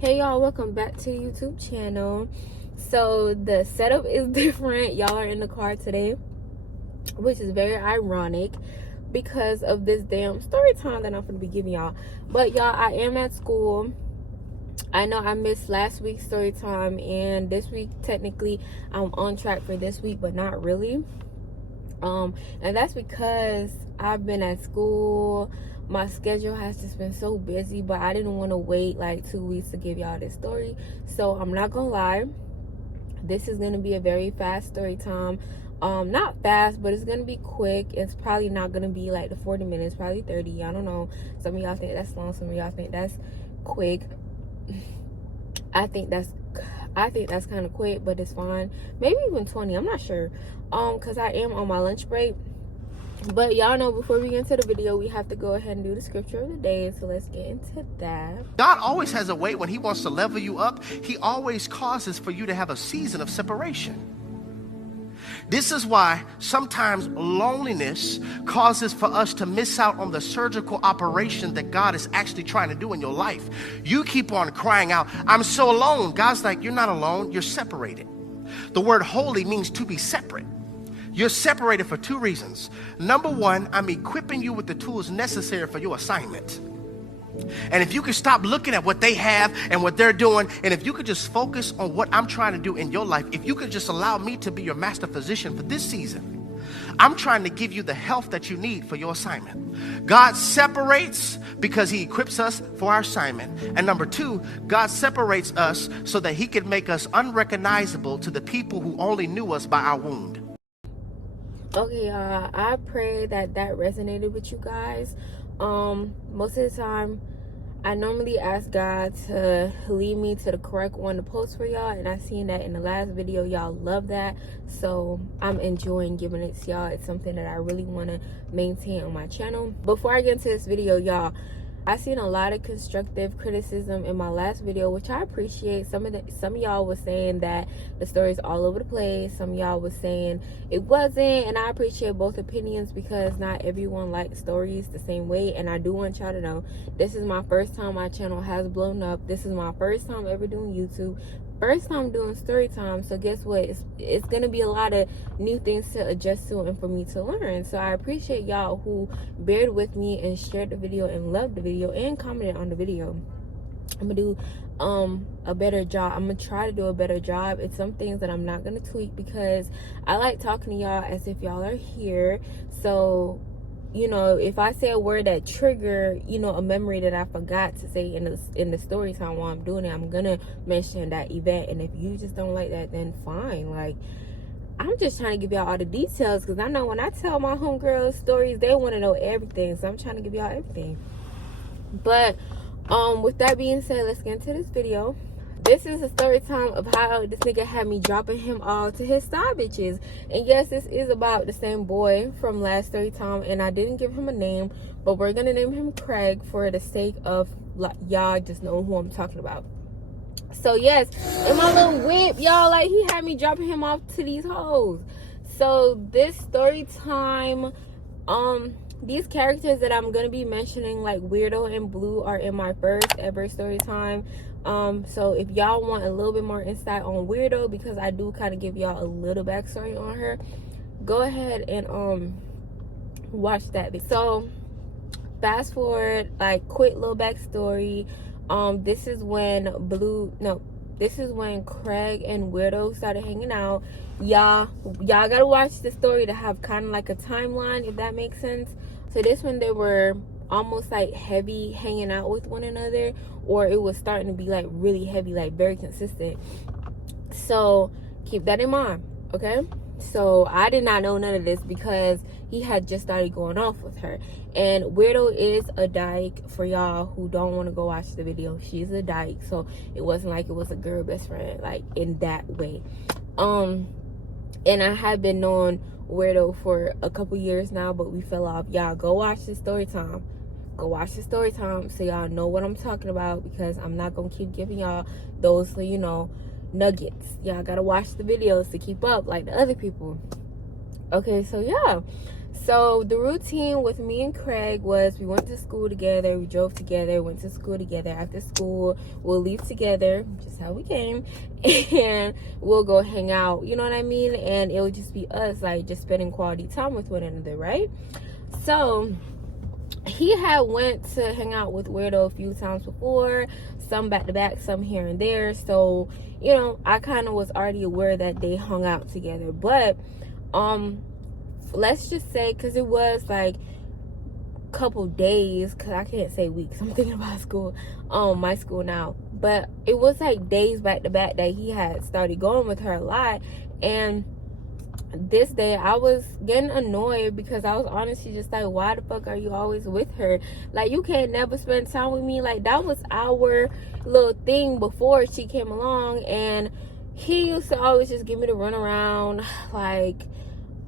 Hey y'all, welcome back to the YouTube channel. So the setup is different. Y'all are in the car today, which is very ironic because of this damn story time that I'm gonna be giving y'all. But y'all, I am at school. I know I missed last week's story time, and this week technically I'm on track for this week, but not really. And that's because I've been at school. My schedule has just been so busy, but I didn't want to wait like 2 weeks to give y'all this story. So I'm not gonna lie, this is gonna be a very fast story time. Not fast, but it's gonna be quick. It's probably not gonna be like the 40 minutes, probably 30. I don't know. Some of y'all think that's long, some of y'all think that's quick. I think that's kind of quick, but it's fine. Maybe even 20, I'm not sure. Because I am on my lunch break. But y'all know, before we get into the video, we have to go ahead and do the scripture of the day. So let's get into that. God always has a way when he wants to level you up. He always causes for you to have a season of separation. This is why sometimes loneliness causes for us to miss out on the surgical operation that God is actually trying to do in your life. You keep on crying out, I'm so alone. God's like, you're not alone, you're separated. The word holy means to be separate. You're separated for two reasons. Number one, I'm equipping you with the tools necessary for your assignment. And if you could stop looking at what they have and what they're doing, and if you could just focus on what I'm trying to do in your life, if you could just allow me to be your master physician for this season, I'm trying to give you the health that you need for your assignment. God separates because he equips us for our assignment. And number two, God separates us so that he can make us unrecognizable to the people who only knew us by our wound. Okay, y'all, I pray that resonated with you guys. Most of the time, I normally ask God to lead me to the correct one to post for y'all, and I seen that in the last video. Y'all love that, so I'm enjoying giving it to y'all. It's something that I really want to maintain on my channel. Before I get into this video, y'all, I seen a lot of constructive criticism in my last video, which I appreciate. Some of y'all was saying that the story's all over the place. Some of y'all was saying it wasn't, and I appreciate both opinions because not everyone likes stories the same way. And I do want y'all to know, this is my first time my channel has blown up. This is my first time ever doing YouTube. First time doing story time, so guess what, it's gonna be a lot of new things to adjust to and for me to learn. So I appreciate y'all who bared with me and shared the video and loved the video and commented on the video. I'm gonna do a better job. I'm gonna try to do a better job. It's some things that I'm not gonna tweak because I like talking to y'all as if y'all are here. So, you know, if I say a word that trigger, you know, a memory that I forgot to say in the story time while I'm doing it, I'm gonna mention that event. And if you just don't like that, then fine. Like, I'm just trying to give y'all all the details because I know when I tell my homegirls stories, they want to know everything. So I'm trying to give y'all everything. But with that being said, let's get into this video. This is a story time of how this nigga had me dropping him all to his side bitches. And yes, this is about the same boy from last story time, and I didn't give him a name, but we're gonna name him Craig for the sake of y'all just know who I'm talking about. So yes, in my little whip, y'all, like, he had me dropping him off to these hoes. So this story time, these characters that I'm gonna be mentioning, like Weirdo and Blue, are in my first ever story time. So if y'all want a little bit more insight on Weirdo, because I do kind of give y'all a little backstory on her, go ahead and watch that. So fast forward, like, quick little backstory. This is when Craig and Weirdo started hanging out. Y'all gotta watch the story to have kind of like a timeline, if that makes sense. So this when they were almost like heavy hanging out with one another, or it was starting to be like really heavy, like very consistent. So keep that in mind, okay? So I did not know none of this because he had just started going off with her. And Weirdo is a dyke. For y'all who don't want to go watch the video, she's a dyke. So it wasn't like it was a girl best friend, like, in that way. And I have been knowing Weirdo for a couple years now, but we fell off. Y'all go watch the story time. Go watch the story time so y'all know what I'm talking about, because I'm not gonna keep giving y'all those, you know, nuggets. Y'all gotta watch the videos to keep up like the other people. Okay, so yeah, So the routine with me and Craig was we went to school together, we drove together, went to school together. After school, we'll leave together, just how we came, and we'll go hang out, you know what I mean? And it would just be us, like, just spending quality time with one another, right? So he had went to hang out with Weirdo a few times before, some back to back, some here and there. So, you know, I kind of was already aware that they hung out together. But let's just say, because it was like a couple days, because I can't say weeks, I'm thinking about school, my school now, but it was like days back to back that he had started going with her a lot. And this day I was getting annoyed because I was honestly just like, why the fuck are you always with her? Like, you can't never spend time with me. Like, that was our little thing before she came along. And he used to always just give me the run around, like,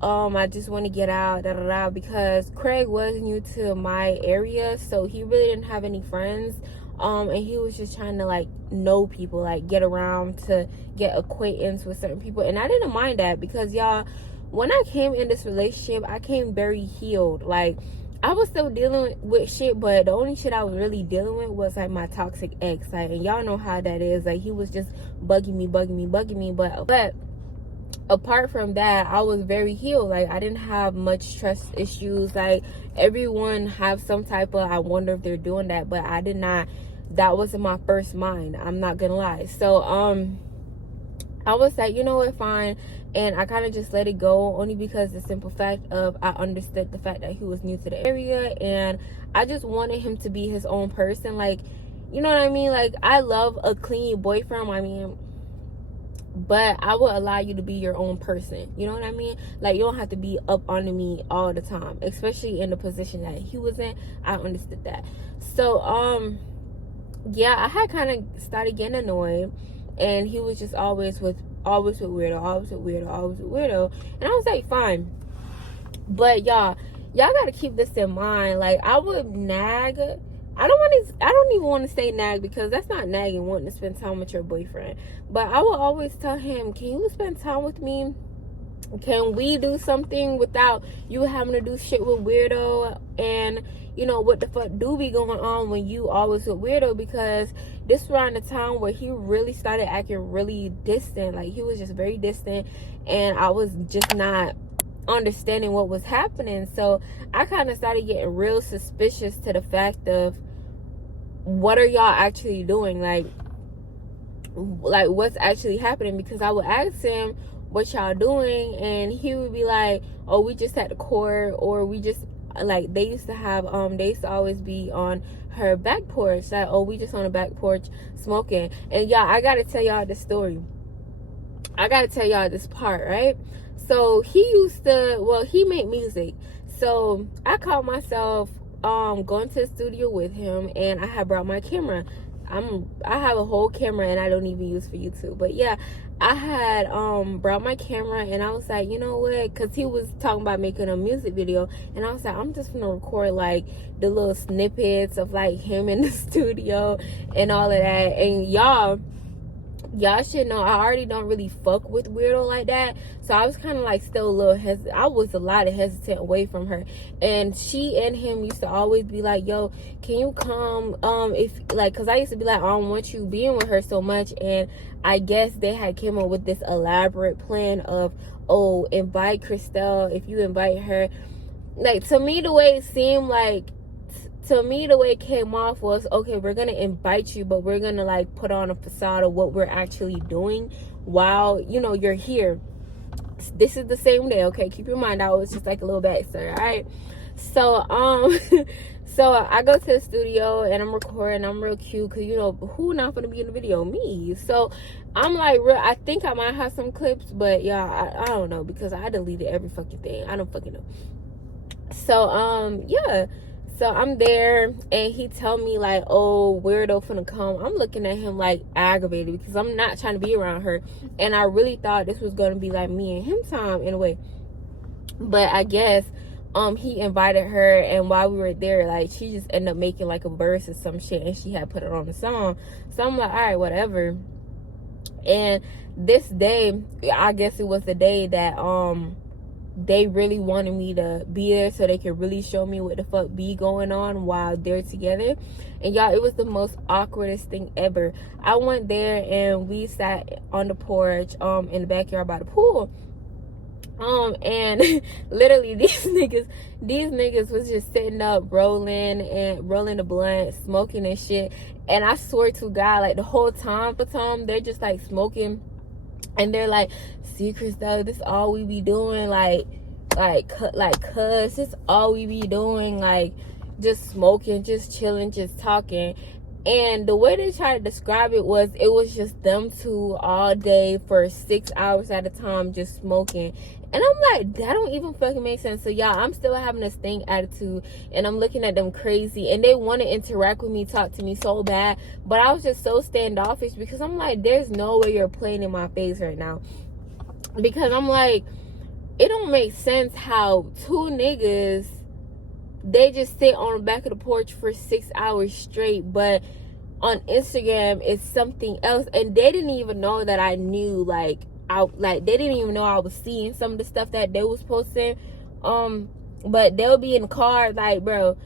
I just want to get out, da da da, because Craig was new to my area, so he really didn't have any friends. And he was just trying to, like, know people, like, get around to get acquaintance with certain people. And I didn't mind that because, y'all, when I came in this relationship, I came very healed. Like, I was still dealing with shit, but the only shit I was really dealing with was, like, my toxic ex. Like, and y'all know how that is. Like, he was just bugging me. But apart from that, I was very healed. Like, I didn't have much trust issues. Like, everyone have some type of, I wonder if they're doing that, but I did not. That wasn't my first mind, I'm not gonna lie. So I was like, you know what, fine. And I kind of just let it go, only because the simple fact of I understood the fact that he was new to the area, and I just wanted him to be his own person. Like, you know what I mean? Like, I love a clean boyfriend, I mean, but I will allow you to be your own person. You know what I mean? Like, you don't have to be up under me all the time, especially in the position that he was in. I understood that. So yeah, I had kind of started getting annoyed, and he was just always with weirdo, and I was like, fine. But y'all gotta keep this in mind. Like, I would nag. I don't even want to say nag, because that's not nagging, wanting to spend time with your boyfriend. But I will always tell him, can you spend time with me? Can we do something without you having to do shit with weirdo? And, you know, what the fuck do be going on when you always with weirdo? Because this was around the time where he really started acting really distant. Like, he was just very distant, and I was just not understanding what was happening. So I kind of started getting real suspicious to the fact of, what are y'all actually doing? Like what's actually happening? Because I would ask him, what y'all doing? And he would be like, oh, we just at the court, or we just, like, they used to have they used to always be on her back porch, like, oh, we just on the back porch smoking. And y'all, I gotta tell y'all this story. I gotta tell y'all this part, right? So he made music. So I caught myself going to the studio with him, and I had brought my camera. I have a whole camera, and I don't even use for YouTube. But yeah, I had brought my camera, and I was like, you know what? Because he was talking about making a music video, and I was like, I'm just gonna record like the little snippets of like him in the studio and all of that. And y'all should know, I already don't really fuck with weirdo like that. So I was kind of like still a little hesitant. I was a lot of hesitant away from her. And she and him used to always be like, yo, can you come? If like, cause I used to be like, I don't want you being with her so much. And I guess they had came up with this elaborate plan of, oh, invite Christelle. If you invite her, like, to me, the way it seemed like, to me, the way it came off was, okay, we're gonna invite you, but we're gonna like put on a facade of what we're actually doing while, you know, you're here. This is the same day, okay? Keep your mind out. It's just like a little backstory, all right? So so I go to the studio and I'm recording. I'm real cute, because, you know, who not gonna be in the video? Me. So I'm like, I think I might have some clips, but yeah, I don't know, because I deleted every fucking thing. I don't fucking know. So yeah. So I'm there, and he tell me like, oh, weirdo finna come. I'm looking at him like aggravated, because I'm not trying to be around her. And I really thought this was gonna be like me and him time in a way. But I guess he invited her, and while we were there, like, she just ended up making like a verse or some shit, and she had put it on the song. So I'm like, all right, whatever. And this day, I guess it was the day that they really wanted me to be there so they could really show me what the fuck be going on while they're together. And y'all, it was the most awkwardest thing ever. I went there and we sat on the porch in the backyard by the pool. And literally these niggas was just sitting up rolling the blunt, smoking and shit. And I swear to God, like the whole time for Tom, they're just like smoking, and they're like, "See, Christel, this all we be doing, like cuz this all we be doing, like just smoking, just chilling, just talking." And the way they tried to describe it was just them two all day for 6 hours at a time just smoking. And I'm like, that don't even fucking make sense. So y'all, I'm still having this stink attitude, and I'm looking at them crazy, and they want to interact with me, talk to me so bad, but I was just so standoffish because I'm like, there's no way you're playing in my face right now. Because I'm like, it don't make sense how two niggas, they just sit on the back of the porch for 6 hours straight, but on Instagram it's something else. And they didn't even know that I knew, they didn't even know I was seeing some of the stuff that they was posting. But they'll be in the car, like, bro,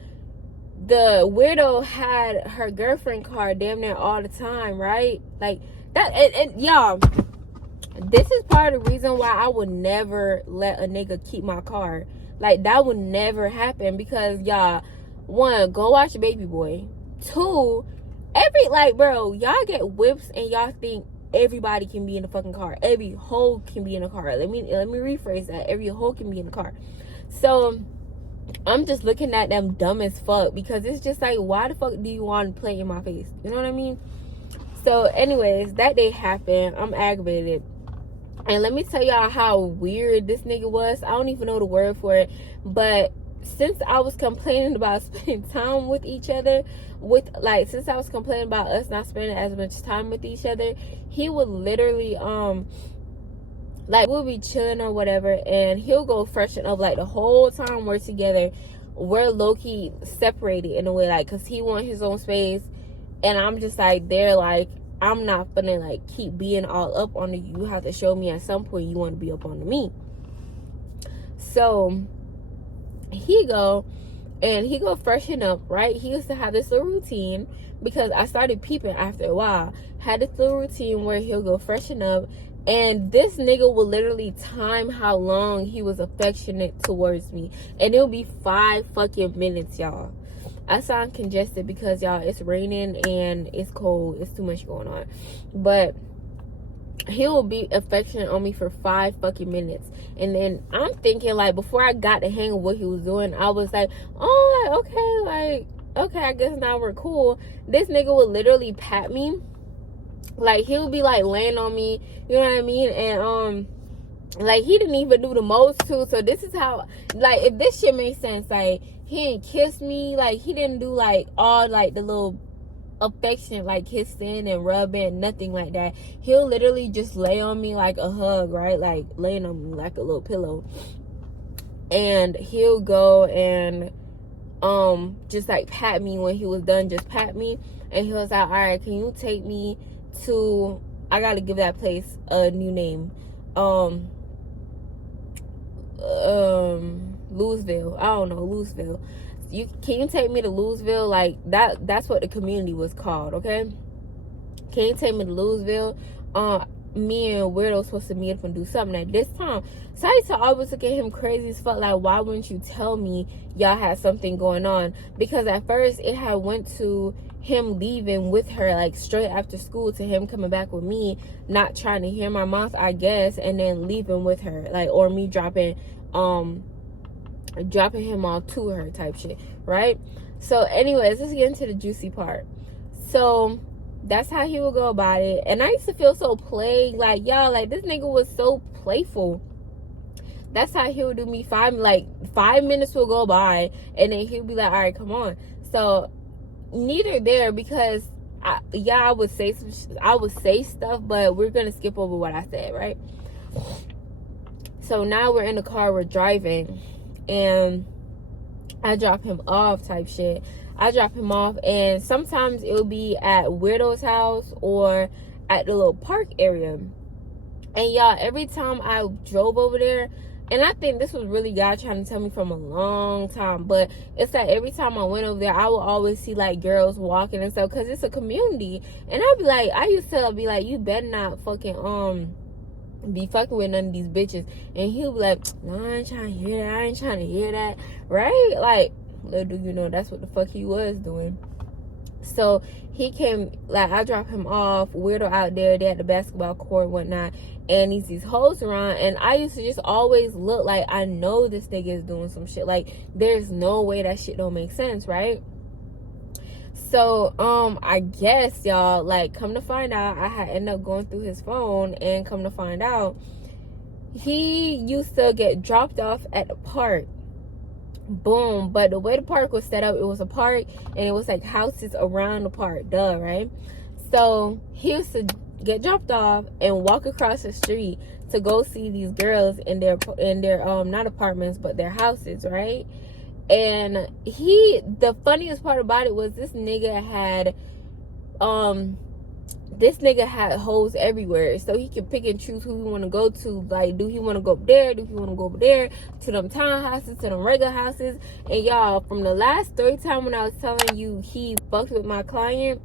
the weirdo had her girlfriend car damn near all the time, right? Like that. And y'all, this is part of the reason why I would never let a nigga keep my car. Like, that would never happen, because y'all, one, go watch Baby Boy. Two, bro, y'all get whips and y'all think everybody can be in the fucking car. Every hoe can be in a car. Let me rephrase that. Every hoe can be in the car. So I'm just looking at them dumb as fuck, because it's just like, why the fuck do you want to play in my face? You know what I mean? So anyways, that day happened. I'm aggravated. And let me tell y'all how weird this nigga was. I don't even know the word for it. But since I was complaining about spending time with each other, since I was complaining about us not spending as much time with each other, he would literally, we'll be chilling or whatever, and he'll go freshen up. Like, the whole time we're together, we're low-key separated in a way, like, because he want his own space, and I'm just like, there, like, I'm not gonna like keep being all up on you. You have to show me at some point you want to be up on me. So he go freshen up, right? He used to have this little routine, because I started peeping after a while. Had this little routine where he'll go freshen up, and this nigga will literally time how long he was affectionate towards me, and it'll be 5 fucking minutes, y'all. I sound congested because, y'all, it's raining and it's cold. It's too much going on. But he will be affectionate on me for 5 fucking minutes. And then I'm thinking, like, before I got the hang of what he was doing, I was like, oh, okay, I guess now we're cool. This nigga would literally pat me. Like, he'll be, like, laying on me. You know what I mean? And, like, he didn't even do the most, too. So this is how, like, if this shit makes sense, like, he didn't kiss me, like, he didn't do, like, all, like, the little affection, like, kissing and rubbing, nothing like that. He'll literally just lay on me like a hug, right? Like, laying on me like a little pillow. And he'll go and, just, like, pat me when he was done, just pat me. And he was like, all right, can you take me to, I gotta give that place a new name, Louisville. I don't know, Louisville. Can you take me to Louisville? Like, that's what the community was called, okay? Can you take me to Louisville? Me and Weirdo supposed to meet up and do something at this time. So I used to always look at him crazy as fuck, like, why wouldn't you tell me y'all had something going on? Because at first it had went to him leaving with her, like, straight after school, to him coming back with me, not trying to hear my mouth, I guess, and then leaving with her, like, or me dropping him off to her type shit, right? So anyways, let's get into the juicy part. So that's how he would go about it. And I used to feel so plagued, like, y'all, like, this nigga was so playful. That's how he would do me. 5 minutes will go by, and then he'll be like, all right, come on. So neither there, because I would say stuff, but we're gonna skip over what I said, right? So now we're in the car, we're driving, and I drop him off type shit. I drop him off, and sometimes it'll be at Weirdo's house or at the little park area. And y'all, every time I drove over there, And I think this was really God trying to tell me from a long time. But it's like every time I went over there, I would always see like girls walking and stuff, because it's a community. And I'd be like, I used to be like, you better not fucking be fucking with none of these bitches. And he'll be like, no, I ain't trying to hear that. I ain't trying to hear that. Right? Like, little do you know, that's what the fuck he was doing. So he came, like, I dropped him off, weirdo out there, they had the basketball court and whatnot, and these hoes around, and I used to just always look like, I know this nigga is doing some shit. Like, there's no way that shit don't make sense, right? So, I guess, y'all, like, come to find out, I had ended up going through his phone, and come to find out, he used to get dropped off at the park. Boom. But the way the park was set up, it was a park, and it was like houses around the park. Duh, right? So, he used to get dropped off and walk across the street to go see these girls in their not apartments, but their houses, right? And the funniest part about it was this nigga had hoes everywhere, so he can pick and choose who he want to go to. Like, do he want to go up there? Do he want to go over there? To them townhouses, to them regular houses. And y'all, from the last story time when I was telling you he fucked with my client,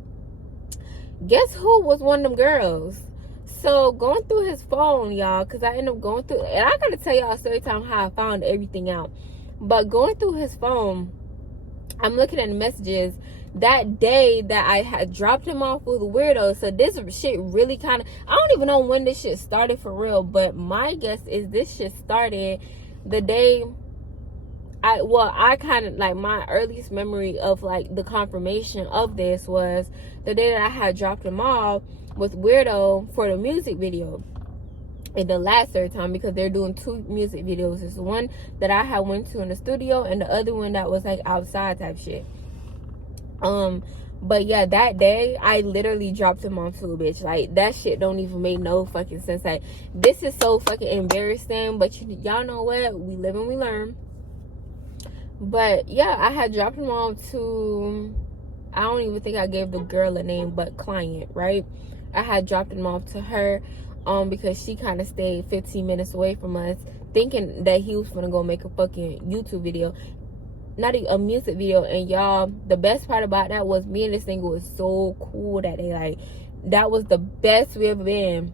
guess who was one of them girls? So, going through his phone, y'all, because I ended up going through, and I gotta tell y'all story time how I found everything out. But going through his phone, I'm looking at the messages that day that I had dropped him off with a weirdo. So this shit really kind of, I don't even know when this shit started for real, but my guess is this shit started the day I kind of, like, my earliest memory of like the confirmation of this was the day that I had dropped him off with weirdo for the music video. In the last third time, because they're doing 2 music videos. It's the one that I had went to in the studio, and the other one that was like outside type shit. But yeah, that day I literally dropped him off to a bitch. Like, that shit don't even make no fucking sense. Like, this is so fucking embarrassing, but y'all know what, we live and we learn. But yeah, I had dropped him off to, I don't even think I gave the girl a name, but client, right? I had dropped him off to her, because she kind of stayed 15 minutes away from us, thinking that he was gonna go make a fucking YouTube video, not a music video. And y'all, the best part about that was me and this nigga was so cool that day. Like, that was the best we ever been,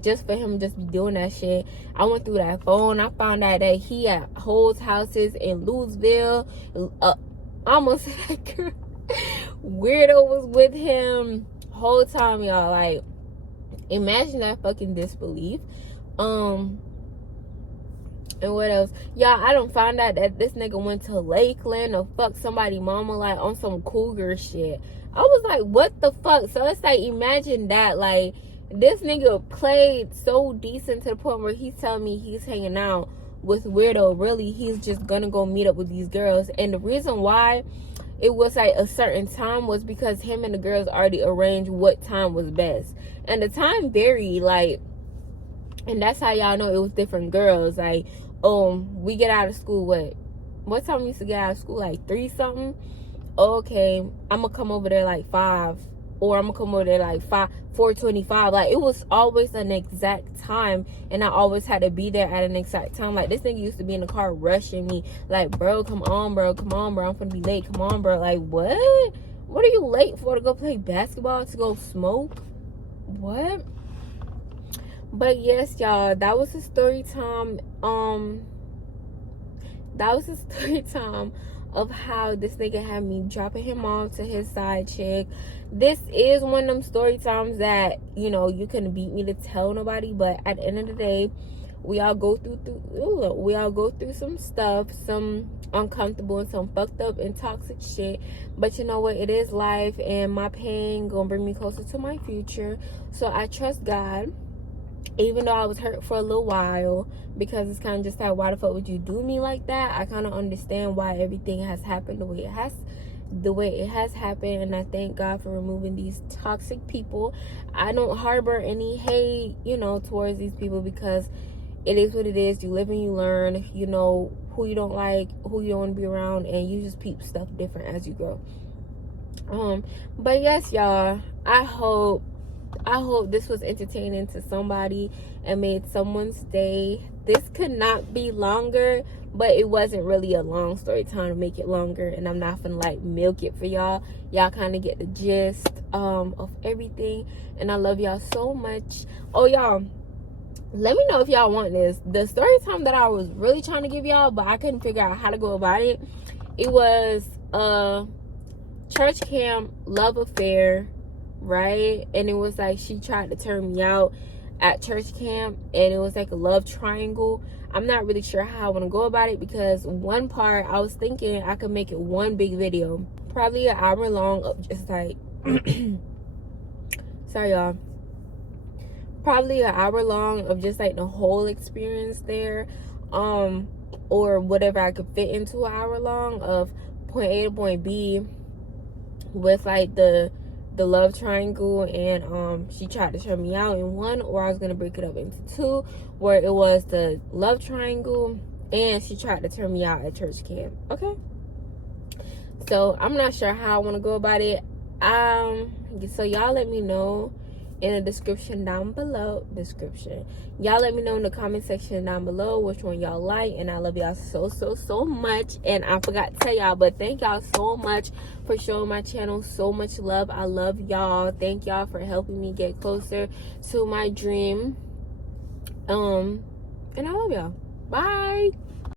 just for him just be doing that shit. I went through that phone, I found out that he had hoes houses in Louisville. Almost that girl weirdo was with him whole time, y'all. Like, imagine that fucking disbelief. And what else? Y'all, I don't find out that this nigga went to Lakeland or fuck somebody mama, like, on some cougar shit. I was like, what the fuck? So it's like, imagine that. Like, this nigga played so decent to the point where he's telling me he's hanging out with weirdo. Really, he's just gonna go meet up with these girls. And the reason why it was like a certain time was because him and the girls already arranged what time was best. And the time varied, like, and that's how y'all know it was different girls. Like, we get out of school, what time we used to get out of school? Like 3 something. Okay, I'm gonna come over there like 5, or I'm gonna come over there like 4:25. Like, it was always an exact time, and I always had to be there at an exact time. Like, this nigga used to be in the car rushing me, like, bro, come on, bro, I'm gonna be late, come on, bro. Like, what are you late for? To go play basketball? To go smoke? What? But yes, y'all, that was a story time. That was a story time of how this nigga had me dropping him off to his side chick. This is one of them story times that, you know, you couldn't beat me to tell nobody. But at the end of the day, we all go through some stuff, some uncomfortable and some fucked up and toxic shit. But you know what? It is life, and my pain gonna bring me closer to my future. So I trust God. Even though I was hurt for a little while, because it's kind of just like, why the fuck would you do me like that? I kind of understand why everything has happened the way it has happened, and I thank God for removing these toxic people. I don't harbor any hate, you know, towards these people, because it is what it is. You live and you learn. You know who you don't like, who you don't want to be around, and you just peep stuff different as you grow. But yes, y'all, I hope I hope this was entertaining to somebody and made someone's day. This could not be longer, but it wasn't really a long story time to make it longer, and I'm not gonna like milk it for y'all. Y'all kind of get the gist of everything, and I love y'all so much. Oh, y'all, let me know if y'all want this. The story time that I was really trying to give y'all, but I couldn't figure out how to go about it. It was church camp love affair, right? And it was like she tried to turn me out at church camp, and it was like a love triangle. I'm not really sure how I want to go about it, because one part I was thinking I could make it one big video, probably an hour long, of just like sorry y'all, probably an hour long of just like the whole experience there, or whatever I could fit into an hour long of point A to point B with like the love triangle, and she tried to turn me out in one, or I was gonna break it up into two, where it was the love triangle and she tried to turn me out at church camp. Okay, so I'm not sure how I want to go about it. So y'all let me know in the description down below. Y'all let me know in the comment section down below which one y'all like, and I love y'all so much. And I forgot to tell y'all, but thank y'all so much for showing my channel so much love. I love y'all. Thank y'all for helping me get closer to my dream. And I love y'all. Bye.